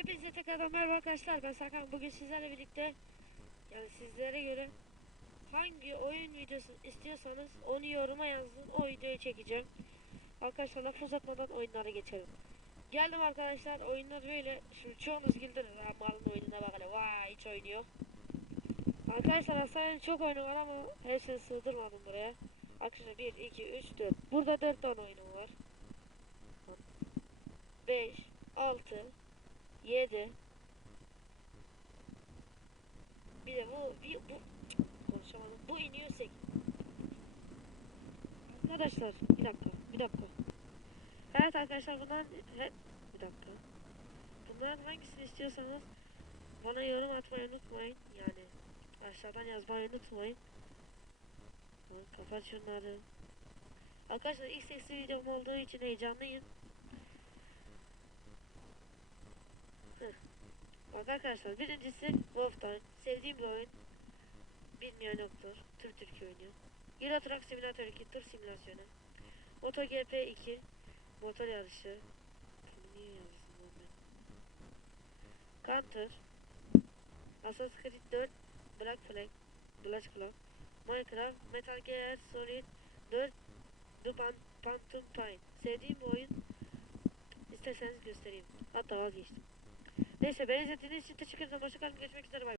Hepinize tekrardan merhaba arkadaşlar. Ben Sakan bugün sizlerle birlikte yani sizlere göre hangi oyun videosu istiyorsanız onu yoruma yazın. O videoyu çekeceğim. Arkadaşlar laf uzatmadan oyunlara geçelim. Geldim arkadaşlar. Oyunlar böyle. Şimdi çoğunuz güldünüz ha malın oyununa bak hele. Vay hiç oynuyor. Arkadaşlar aslında çok oyunu var ama hepsini sığdırmadım buraya. Arkadaşlar 1, 2, 3, 4 Burada 4 tane oyunum var. 5, 6, 7 Bir de bu bir, bu konuşamadım. Bu iniyor 8. Arkadaşlar bir dakika bir dakika. Evet arkadaşlar bundan he, bir dakika. Bunların hangisini istiyorsanız bana yorum atmayı unutmayın. Yani aşağıdan yazmayı unutmayın. Kapat şunları. Arkadaşlar ilk sesli videom olduğu için heyecanlıyım. Arkadaşlar birincisi Wolfenstein. Sevdiğim bir oyun. Bilmeyen yoktur. Tüm Türkiye oynuyor. Euro Truck Simulator 2 tur simülasyonu. MotoGP 2 motor yarışı. Niye yazdım ben? Counter. Assassin's Creed 4 Black Flag Black Flag Minecraft Metal Gear Solid 4 The Pan Phantom Pain. Sevdiğim bir oyun. İsterseniz göstereyim. Hatta vazgeçtim. Neyse beni izlediğiniz için teşekkür ederim. Hoşçakalın. Görüşmek üzere. Bay.